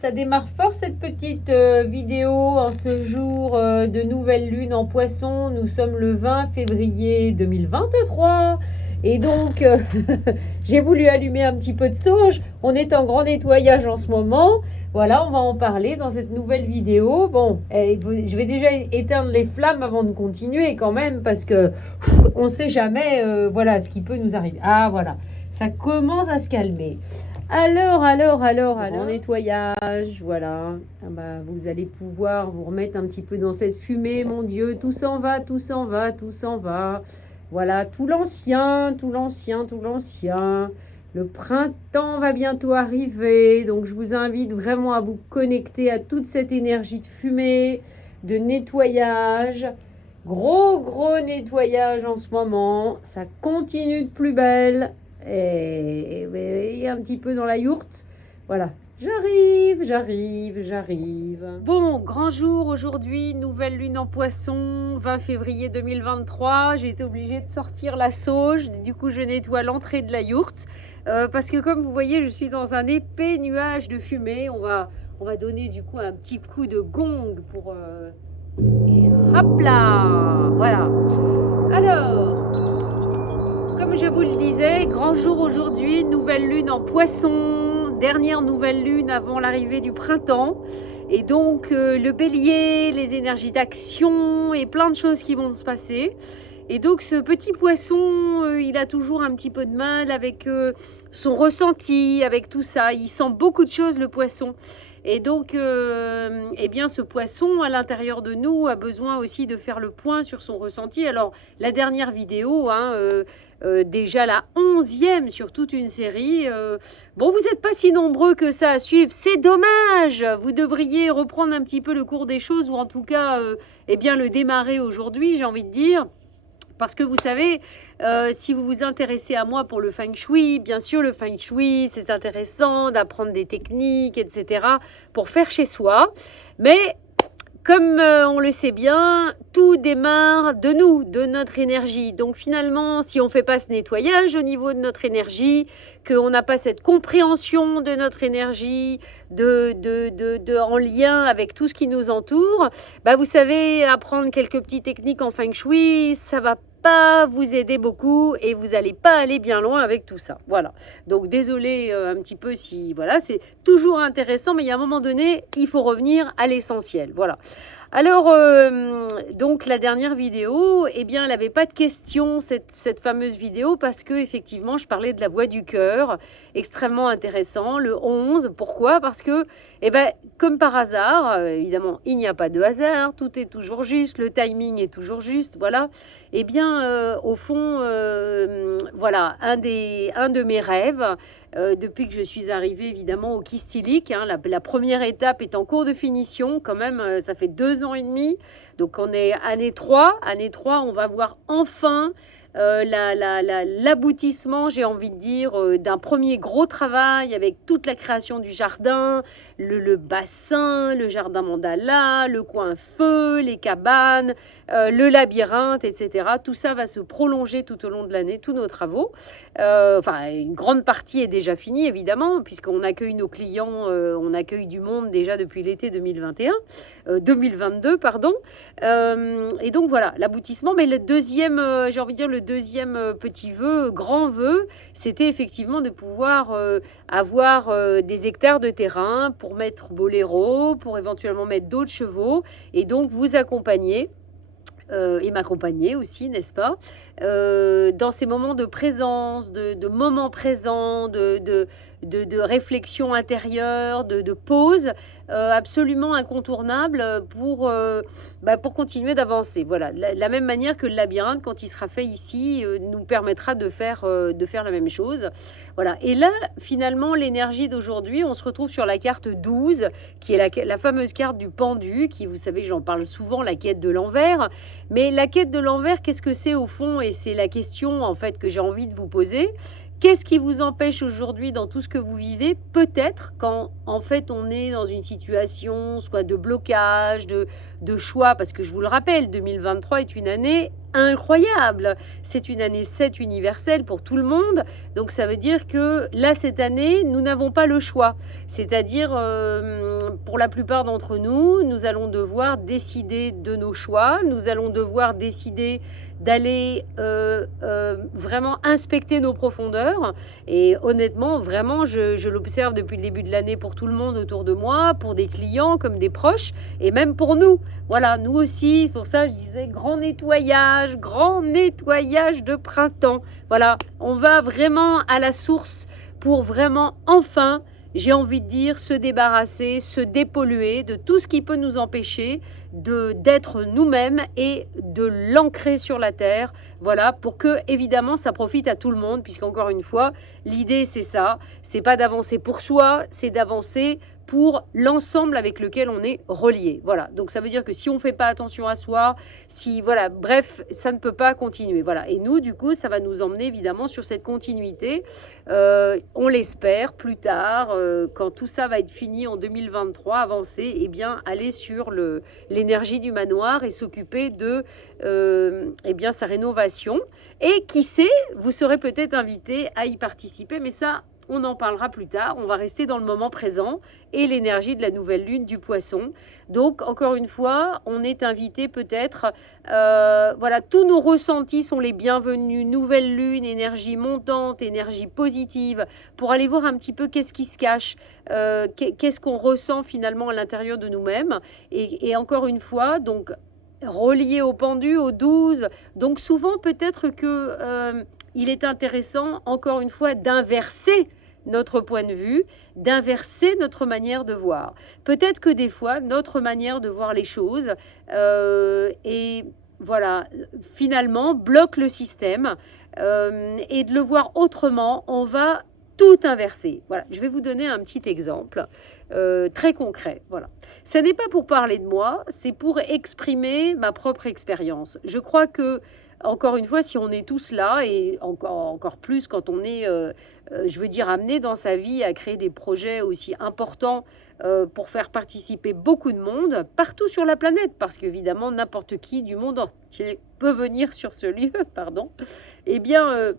ça démarre fort cette petite vidéo en ce jour de nouvelle lune en Poisson. Nous sommes le 20 février 2023 et donc j'ai voulu allumer un petit peu de sauge. On est en grand nettoyage en ce moment. Voilà, on va en parler dans cette nouvelle vidéo. Bon, je vais déjà éteindre les flammes avant de continuer quand même parce que on ne sait jamais voilà, ce qui peut nous arriver. Ah voilà, ça commence à se calmer. Alors, grand nettoyage, voilà. Ah bah, vous allez pouvoir vous remettre un petit peu dans cette fumée, mon Dieu. Tout s'en va, tout s'en va, tout s'en va. Voilà, tout l'ancien, tout l'ancien, tout l'ancien. Le printemps va bientôt arriver, donc je vous invite vraiment à vous connecter à toute cette énergie de fumée, de nettoyage. Gros nettoyage en ce moment. Ça continue de plus belle. Et un petit peu dans la yourte. Voilà. J'arrive. Bon, grand jour aujourd'hui, nouvelle lune en Poisson, 20 février 2023. J'ai été obligée de sortir la sauge. Du coup, je nettoie l'entrée de la yourte. Parce que comme vous voyez, je suis dans un épais nuage de fumée. On va donner du coup un petit coup de gong pour... Et hop là. Voilà. Alors... Comme je vous le disais, grand jour aujourd'hui, nouvelle lune en Poisson, dernière nouvelle lune avant l'arrivée du printemps. Et donc le bélier, les énergies d'action et plein de choses qui vont se passer. Et donc ce petit poisson, il a toujours un petit peu de mal avec son ressenti, avec tout ça. Il sent beaucoup de choses le poisson. Et donc, eh bien, ce poisson à l'intérieur de nous a besoin aussi de faire le point sur son ressenti. Alors, la dernière vidéo, déjà la 11e sur toute une série. Bon, vous n'êtes pas si nombreux que ça à suivre. C'est dommage. Vous devriez reprendre un petit peu le cours des choses ou en tout cas, eh bien, le démarrer aujourd'hui, j'ai envie de dire. Parce que vous savez, si vous vous intéressez à moi pour le Feng Shui, bien sûr, le Feng Shui, c'est intéressant d'apprendre des techniques, etc. pour faire chez soi. Mais comme on le sait bien, tout démarre de nous, de notre énergie. Donc finalement, si on ne fait pas ce nettoyage au niveau de notre énergie, qu'on n'a pas cette compréhension de notre énergie, en lien avec tout ce qui nous entoure, bah vous savez, apprendre quelques petites techniques en Feng Shui, ça va pas vous aider beaucoup et vous n'allez pas aller bien loin avec tout ça. Voilà. Donc désolé un petit peu si... Voilà, c'est toujours intéressant, mais il y a un moment donné, il faut revenir à l'essentiel. Voilà. Alors, donc la dernière vidéo, eh bien, elle n'avait pas de questions, cette fameuse vidéo, parce que effectivement, je parlais de la voix du cœur, extrêmement intéressant, le 11. Pourquoi? Parce que, eh ben, comme par hasard, évidemment, il n'y a pas de hasard, tout est toujours juste, le timing est toujours juste, voilà. Eh bien, au fond, voilà, un de mes rêves, depuis que je suis arrivée évidemment au Kystilic, la première étape est en cours de finition, quand même, ça fait 2 ans et demi, donc on est année 3, on va voir enfin l'aboutissement, j'ai envie de dire, d'un premier gros travail avec toute la création du jardin, le bassin, le jardin mandala, le coin feu, les cabanes, le labyrinthe, etc. Tout ça va se prolonger tout au long de l'année, tous nos travaux. Enfin, une grande partie est déjà finie, évidemment, puisqu'on accueille nos clients, on accueille du monde déjà depuis l'été 2022, pardon. Et donc voilà, l'aboutissement. Mais le deuxième, j'ai envie de dire, le deuxième petit vœu, grand vœu, c'était effectivement de pouvoir avoir des hectares de terrain pour mettre Boléro, pour éventuellement mettre d'autres chevaux, et donc vous accompagner. Et m'accompagner aussi, n'est-ce pas, dans ces moments de présence, de moments présents, de réflexion intérieure, de pause, absolument incontournable pour continuer d'avancer. Voilà, la même manière que le labyrinthe, quand il sera fait ici, nous permettra de faire la même chose. Voilà. Et là, finalement, l'énergie d'aujourd'hui, on se retrouve sur la carte 12, qui est la fameuse carte du pendu, qui, vous savez, j'en parle souvent, la quête de l'envers. Mais la quête de l'envers, qu'est-ce que c'est au fond? Et c'est la question, en fait, que j'ai envie de vous poser. Qu'est-ce qui vous empêche aujourd'hui dans tout ce que vous vivez? Peut-être quand en fait on est dans une situation soit de blocage, de choix, parce que je vous le rappelle, 2023 est une année incroyable. C'est une année 7 universelle pour tout le monde. Donc ça veut dire que là, cette année, nous n'avons pas le choix. C'est-à-dire, pour la plupart d'entre nous, nous allons devoir décider de nos choix. Nous allons devoir décider d'aller vraiment inspecter nos profondeurs. Et honnêtement, vraiment, je l'observe depuis le début de l'année pour tout le monde autour de moi, pour des clients comme des proches, et même pour nous. Voilà, nous aussi, c'est pour ça que je disais grand nettoyage de printemps. Voilà, on va vraiment à la source pour vraiment enfin, j'ai envie de dire, se débarrasser, se dépolluer de tout ce qui peut nous empêcher d'être nous-mêmes et de l'ancrer sur la terre. Voilà, pour que évidemment ça profite à tout le monde, puisqu'encore une fois, l'idée c'est ça, c'est pas d'avancer pour soi, c'est d'avancer pour l'ensemble avec lequel on est relié. Voilà, donc ça veut dire que si on ne fait pas attention à soi, si voilà, bref, ça ne peut pas continuer. Voilà, et nous, du coup, ça va nous emmener évidemment sur cette continuité. On l'espère plus tard, quand tout ça va être fini en 2023, avancer, eh bien, aller sur l'énergie du manoir et s'occuper de eh bien, sa rénovation. Et qui sait, vous serez peut-être invité à y participer, mais ça, on en parlera plus tard. On va rester dans le moment présent et l'énergie de la nouvelle lune du poisson. Donc, encore une fois, on est invité peut-être, voilà, tous nos ressentis sont les bienvenus. Nouvelle lune, énergie montante, énergie positive, pour aller voir un petit peu qu'est-ce qui se cache, qu'est-ce qu'on ressent finalement à l'intérieur de nous-mêmes. Et encore une fois, donc, relié au pendu, au 12. Donc, souvent, peut-être que il est intéressant, encore une fois, d'inverser notre point de vue, d'inverser notre manière de voir. Peut-être que des fois, notre manière de voir les choses et voilà, finalement, bloque le système et de le voir autrement, on va tout inverser. Voilà, je vais vous donner un petit exemple très concret. Voilà. Ce n'est pas pour parler de moi, c'est pour exprimer ma propre expérience. Je crois que encore une fois, si on est tous là, et encore plus quand on est, je veux dire, amené dans sa vie à créer des projets aussi importants pour faire participer beaucoup de monde partout sur la planète, parce qu'évidemment, n'importe qui du monde entier peut venir sur ce lieu, pardon, eh bien,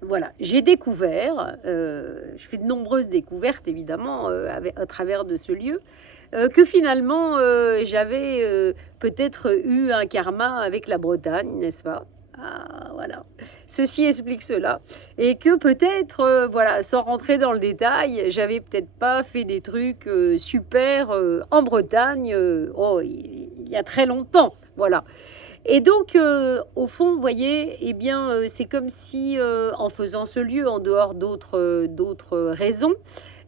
voilà, j'ai découvert, je fais de nombreuses découvertes évidemment à travers de ce lieu, que finalement j'avais peut-être eu un karma avec la Bretagne, n'est-ce pas? Ah, voilà. Ceci explique cela. Et que peut-être, voilà, sans rentrer dans le détail, j'avais peut-être pas fait des trucs super en Bretagne, oh, il y a très longtemps. Voilà. Et donc, au fond, vous voyez, eh bien, c'est comme si, en faisant ce lieu, en dehors d'autres raisons,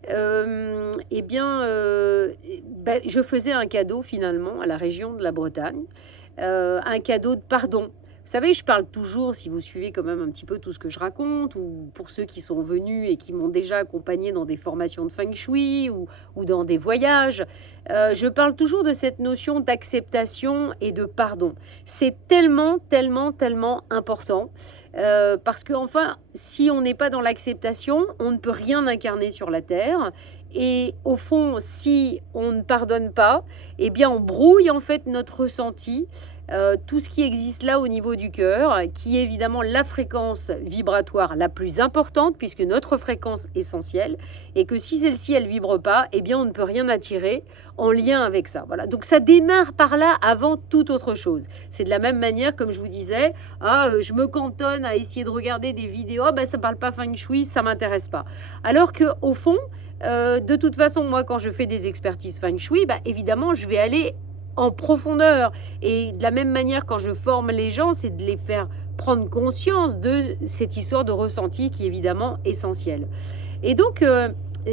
eh bien, ben, je faisais un cadeau finalement à la région de la Bretagne, un cadeau de pardon. Vous savez, je parle toujours, si vous suivez quand même un petit peu tout ce que je raconte, ou pour ceux qui sont venus et qui m'ont déjà accompagné dans des formations de Feng Shui ou dans des voyages, je parle toujours de cette notion d'acceptation et de pardon. C'est tellement, tellement, tellement important. Parce que enfin, si on n'est pas dans l'acceptation, on ne peut rien incarner sur la Terre. Et au fond, si on ne pardonne pas, eh bien on brouille en fait notre ressenti, tout ce qui existe là au niveau du cœur, qui est évidemment la fréquence vibratoire la plus importante, puisque notre fréquence essentielle, et que si celle-ci elle vibre pas, eh bien on ne peut rien attirer en lien avec ça. Voilà. Donc ça démarre par là avant toute autre chose. C'est de la même manière, comme je vous disais, je me cantonne à essayer de regarder des vidéos, ça parle pas Feng Shui, ça m'intéresse pas. Alors que au fond, de toute façon, moi, quand je fais des expertises Feng Shui, évidemment, je vais aller en profondeur. Et de la même manière, quand je forme les gens, c'est de les faire prendre conscience de cette histoire de ressenti qui est évidemment essentielle. Et donc,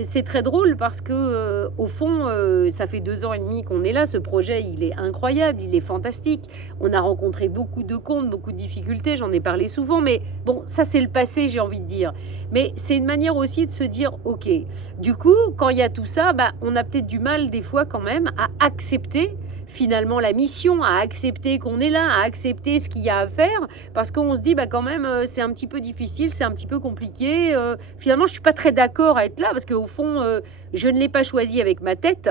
c'est très drôle parce que, au fond, ça fait 2 ans et demi qu'on est là. Ce projet, il est incroyable, il est fantastique. On a rencontré beaucoup de comptes, beaucoup de difficultés, j'en ai parlé souvent. Mais bon, ça, c'est le passé, j'ai envie de dire. Mais c'est une manière aussi de se dire, ok, du coup, quand il y a tout ça, on a peut-être du mal des fois quand même à accepter finalement la mission, à accepter qu'on est là, à accepter ce qu'il y a à faire, parce qu'on se dit bah quand même c'est un petit peu difficile, c'est un petit peu compliqué. Finalement, je suis pas très d'accord à être là parce qu'au fond, je ne l'ai pas choisi avec ma tête.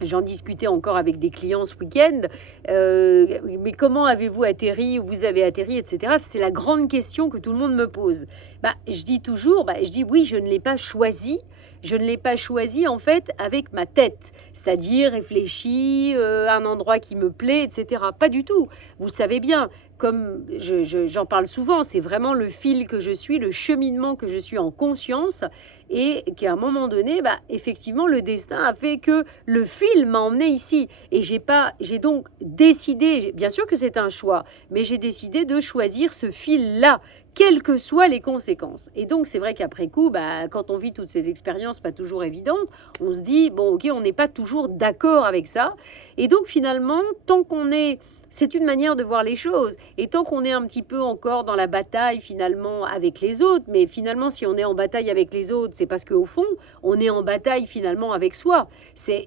J'en discutais encore avec des clients ce week-end. Mais comment avez-vous atterri, où vous avez atterri, etc. C'est la grande question que tout le monde me pose. Bah, je dis toujours, je dis oui, je ne l'ai pas choisi. Je ne l'ai pas choisi en fait avec ma tête, c'est-à-dire réfléchi, un endroit qui me plaît, etc. Pas du tout. Vous savez bien, comme j'en parle souvent, c'est vraiment le fil que je suis, le cheminement que je suis en conscience, et qu'à un moment donné, effectivement, le destin a fait que le fil m'a emmené ici. Et j'ai donc décidé, bien sûr que c'est un choix, mais j'ai décidé de choisir ce fil-là, quelles que soient les conséquences. Et donc, c'est vrai qu'après coup, quand on vit toutes ces expériences pas toujours évidentes, on se dit, bon, ok, on n'est pas toujours d'accord avec ça. Et donc, finalement, tant qu'on est... C'est une manière de voir les choses. Et tant qu'on est un petit peu encore dans la bataille finalement avec les autres, mais finalement si on est en bataille avec les autres, c'est parce qu'au fond, on est en bataille finalement avec soi.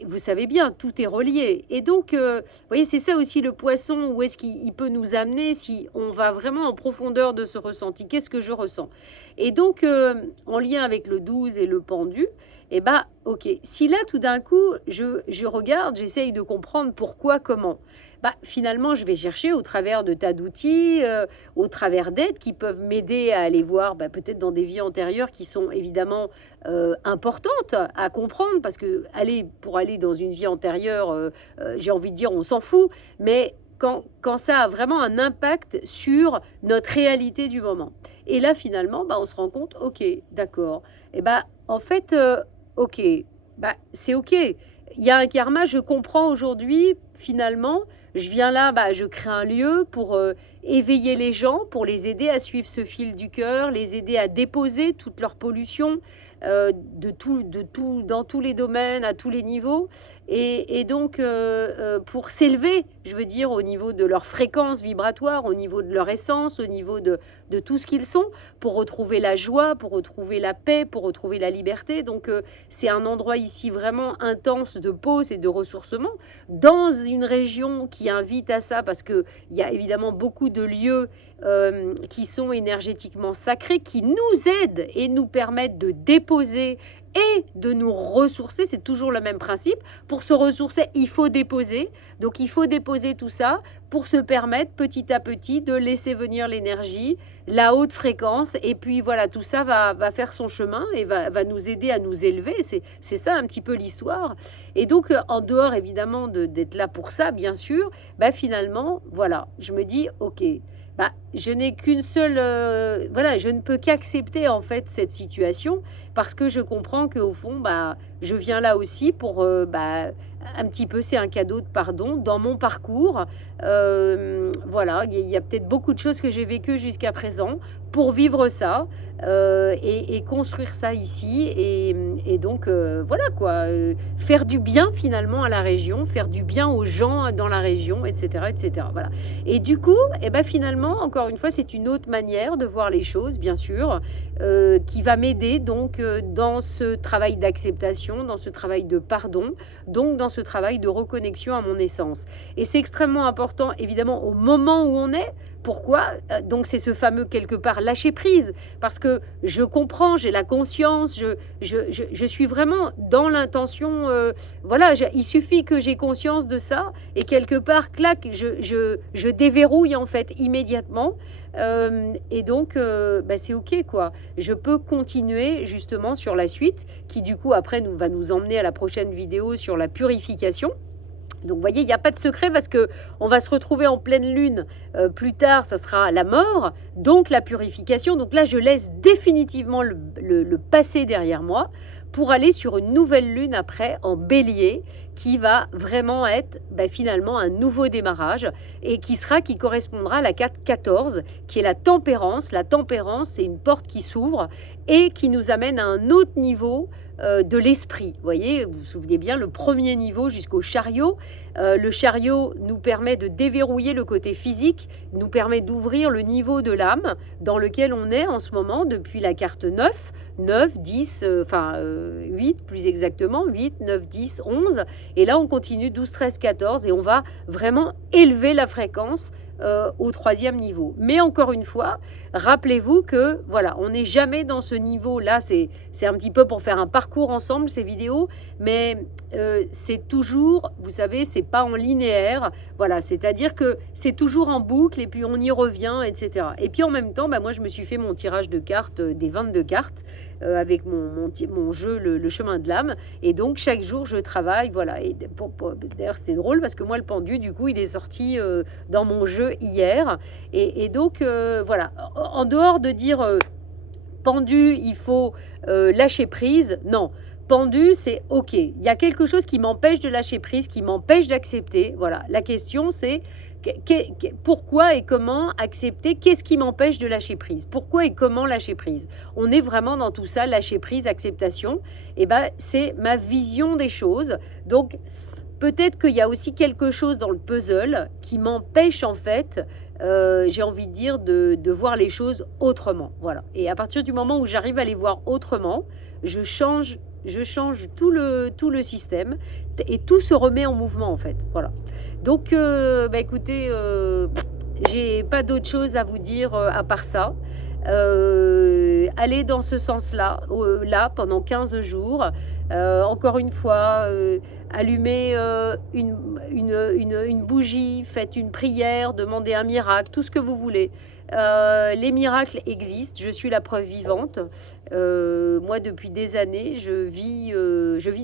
Vous savez bien, tout est relié. Et donc, vous voyez, c'est ça aussi le poisson, où est-ce qu'il peut nous amener si on va vraiment en profondeur de ce ressenti. Qu'est-ce que je ressens? Et donc, en lien avec le 12 et le pendu, ok, si là tout d'un coup, je regarde, j'essaye de comprendre pourquoi, comment, finalement, je vais chercher au travers de tas d'outils, au travers d'aides qui peuvent m'aider à aller voir peut-être dans des vies antérieures qui sont évidemment importantes à comprendre, parce que pour aller dans une vie antérieure, j'ai envie de dire, on s'en fout, mais quand ça a vraiment un impact sur notre réalité du moment. Et là, finalement, on se rend compte, ok, d'accord, et en fait, ok, c'est ok. Il y a un karma, je comprends aujourd'hui, finalement, je viens là, je crée un lieu pour éveiller les gens, pour les aider à suivre ce fil du cœur, les aider à déposer toute leur pollution, dans tous les domaines, à tous les niveaux, et donc pour s'élever, je veux dire, au niveau de leur fréquence vibratoire, au niveau de leur essence, au niveau de tout ce qu'ils sont, pour retrouver la joie, pour retrouver la paix, pour retrouver la liberté. Donc c'est un endroit ici vraiment intense de pause et de ressourcement, dans une région qui invite à ça, parce qu'il y a évidemment beaucoup de lieux qui sont énergétiquement sacrés, qui nous aident et nous permettent de déposer et de nous ressourcer. C'est toujours le même principe. Pour se ressourcer, il faut déposer. Donc il faut déposer tout ça pour se permettre petit à petit de laisser venir l'énergie, la haute fréquence, et puis voilà, tout ça va faire son chemin et va nous aider à nous élever. C'est ça un petit peu l'histoire. Et donc en dehors évidemment d'être là pour ça, bien sûr, finalement, voilà, je me dis, ok, je n'ai qu'une seule... voilà, je ne peux qu'accepter en fait cette situation, parce que je comprends qu'au fond, je viens là aussi pour... un petit peu, c'est un cadeau de pardon dans mon parcours. Voilà, il y a peut-être beaucoup de choses que j'ai vécues jusqu'à présent pour vivre ça et construire ça ici. Et donc, voilà quoi, faire du bien finalement à la région, faire du bien aux gens dans la région, etc. etc. Voilà. Et du coup, finalement, encore une fois, c'est une autre manière de voir les choses, bien sûr, qui va m'aider donc dans ce travail d'acceptation, dans ce travail de pardon, donc dans ce travail de reconnexion à mon essence. Et c'est extrêmement important, évidemment, au moment où on est. Pourquoi? Donc c'est ce fameux quelque part lâcher prise, parce que je comprends, j'ai la conscience, je suis vraiment dans l'intention, voilà, il suffit que j'ai conscience de ça, et quelque part, clac, je déverrouille en fait immédiatement. Et donc c'est ok quoi, je peux continuer justement sur la suite, qui du coup après va nous emmener à la prochaine vidéo sur la purification. Donc vous voyez, il n'y a pas de secret, parce que on va se retrouver en pleine lune plus tard, ça sera la mort, donc la purification. Donc là, je laisse définitivement le passé derrière moi pour aller sur une nouvelle lune après en bélier, qui va vraiment être finalement un nouveau démarrage, et qui correspondra à la carte 14, qui est la tempérance. La tempérance, c'est une porte qui s'ouvre et qui nous amène à un autre niveau de l'esprit. Vous voyez, vous vous souvenez bien, le premier niveau jusqu'au chariot. Le chariot nous permet de déverrouiller le côté physique, nous permet d'ouvrir le niveau de l'âme dans lequel on est en ce moment depuis la carte 9, 10, 8 plus exactement, 8, 9, 10, 11. Et là, on continue 12, 13, 14 et on va vraiment élever la fréquence au troisième niveau. Mais encore une fois, rappelez-vous que voilà, on n'est jamais dans ce niveau-là. C'est un petit peu pour faire un parcours ensemble, ces vidéos, mais c'est toujours, vous savez, c'est pas en linéaire. Voilà, c'est-à-dire que c'est toujours en boucle et puis on y revient, etc. Et puis en même temps, bah, moi, je me suis fait mon tirage de cartes, des 22 cartes, avec mon jeu, le chemin de l'âme. Et donc, chaque jour, je travaille. Voilà. Et d'ailleurs, c'était drôle parce que moi, le pendu, du coup, il est sorti dans mon jeu hier. Et donc, voilà. En dehors de dire pendu, il faut lâcher prise, non. Pendu, c'est OK. Il y a quelque chose qui m'empêche de lâcher prise, qui m'empêche d'accepter. Voilà. La question, c'est pourquoi et comment accepter, qu'est-ce qui m'empêche de lâcher prise, pourquoi et comment lâcher prise. On est vraiment dans tout ça, lâcher prise, acceptation, et ben c'est ma vision des choses. Donc peut-être qu'il y a aussi quelque chose dans le puzzle qui m'empêche en fait, j'ai envie de dire, de voir les choses autrement. Voilà. Et à partir du moment où j'arrive à les voir autrement, je change tout le système et tout se remet en mouvement en fait. Voilà. Donc, écoutez, j'ai pas d'autre chose à vous dire à part ça. Allez dans ce sens-là, là, pendant 15 jours. Encore une fois, allumez une bougie, faites une prière, demandez un miracle, tout ce que vous voulez. Les miracles existent, je suis la preuve vivante. Moi, depuis des années, je vis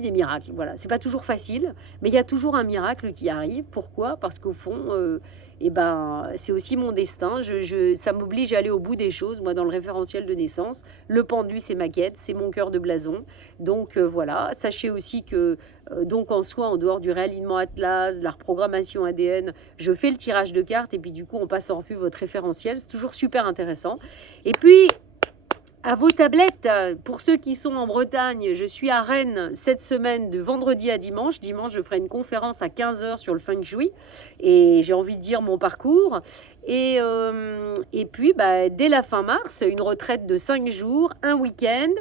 des miracles. Voilà, c'est pas toujours facile, mais il y a toujours un miracle qui arrive. Pourquoi? Parce qu'au fond, c'est aussi mon destin. Ça m'oblige à aller au bout des choses. Moi, dans le référentiel de naissance, le pendu, c'est ma quête, c'est mon cœur de blason. Donc voilà, sachez aussi que donc en soi, en dehors du réalignement Atlas, de la reprogrammation ADN, je fais le tirage de cartes et puis du coup, on passe en revue votre référentiel. C'est toujours super intéressant. Et puis, à vos tablettes, pour ceux qui sont en Bretagne, je suis à Rennes cette semaine de vendredi à dimanche. Dimanche, je ferai une conférence à 15 heures sur le Feng Shui et j'ai envie de dire mon parcours. Et puis, dès la fin mars, une retraite de 5 jours, un week-end,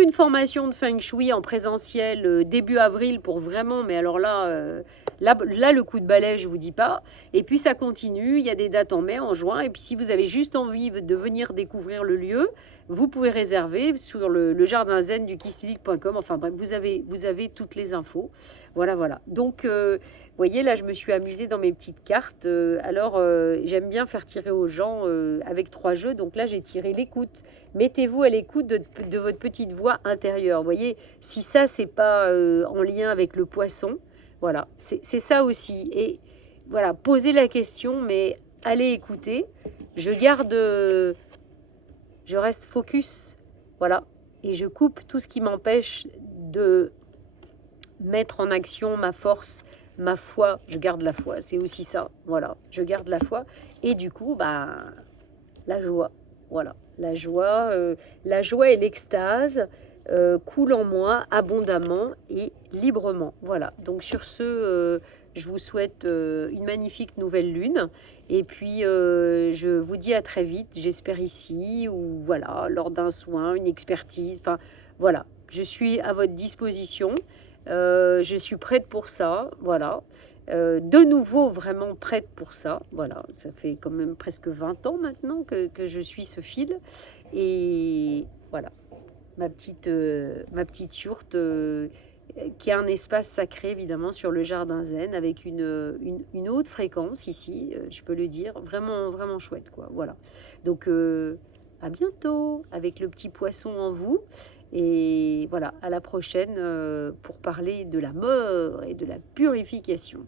une formation de Feng Shui en présentiel début avril pour vraiment, mais alors là, le coup de balai, je vous dis pas. Et puis ça continue, il y a des dates en mai, en juin. Et puis si vous avez juste envie de venir découvrir le lieu, vous pouvez réserver sur le jardin zen du kistilic.com. Enfin bref, vous avez toutes les infos. Voilà. Donc, vous voyez, là, je me suis amusée dans mes petites cartes. J'aime bien faire tirer aux gens avec 3 jeux. Donc là, j'ai tiré l'écoute. Mettez-vous à l'écoute de votre petite voix intérieure. Vous voyez, si ça, c'est pas en lien avec le poisson, voilà, c'est ça aussi. Et voilà, posez la question, mais allez écouter. Je reste focus, voilà, et je coupe tout ce qui m'empêche de mettre en action ma force, ma foi. Je garde la foi, c'est aussi ça, voilà, je garde la foi. Et du coup, la joie, voilà, la joie et l'extase coulent en moi abondamment et librement. Voilà, donc sur ce, je vous souhaite une magnifique nouvelle lune. Et puis, je vous dis à très vite, j'espère ici, ou voilà, lors d'un soin, une expertise. Enfin, voilà, je suis à votre disposition. Je suis prête pour ça, voilà. De nouveau, vraiment prête pour ça, voilà. Ça fait quand même presque 20 ans maintenant que je suis ce fil. Et voilà, ma petite yourte qui a un espace sacré évidemment sur le jardin zen avec une haute fréquence ici, je peux le dire, vraiment, vraiment chouette quoi, voilà. Donc à bientôt avec le petit poisson en vous et voilà, à la prochaine pour parler de la mort et de la purification.